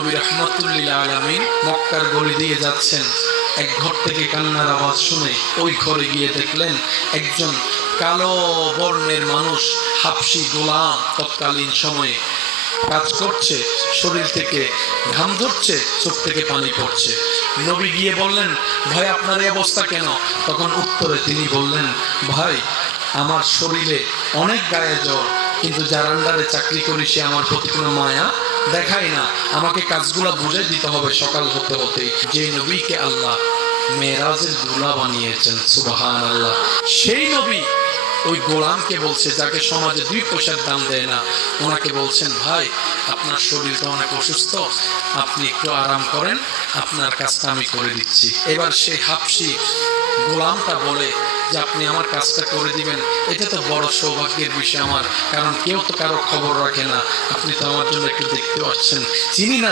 নবী রাহমাতুল লিল আলামিন মক্কার গলি দিয়ে যাচ্ছেন। এক ঘর থেকে কান্নার আওয়াজ শুনে ওই ঘরে গিয়ে দেখলেন একজন কালো বর্ণের মানুষ, হাবশী গোলাম, তৎকালীন সময়ে কাজ করছে, শরীর থেকে ঘাম ঝরছে, চোখ থেকে পানি পড়ছে। নবী গিয়ে বললেন, ভাই আপনার এই অবস্থা কেন? তখন উত্তরে তিনি বললেন, ভাই আমার শরীরে অনেক গায়ে জ্বর, কিন্তু যার আন্ডারে চাকরি করি সে আমার প্রতি কোনো মায়া দেখায় না, আমাকে কাজগুলা বুঝে দিতে হবে সকাল হতে হতে। যে নবীকে আল্লাহ মেরাজের দুলা বানিয়েছেন, সুবহানাল্লাহ, সেই নবী ওই গোলামকে বলছে, যাকে সমাজে 2 পয়সার দাম দেয় না, ওনাকে বলছেন, ভাই আপনার শরীর তো অনেক অসুস্থ, আপনি একটু আরাম করেন, আপনার কাজটা আমি করে দিচ্ছি। এবার সেই হাবশী গোলামটা বলে যে আপনি আমার কাজটা করে দিবেন, এটা তো বড় সৌভাগ্যের বিষয় আমার, কারণ কেউ তো কারো খবর রাখে না, আপনি তো আমার জন্য একটু দেখতে পাচ্ছেন, চিনি না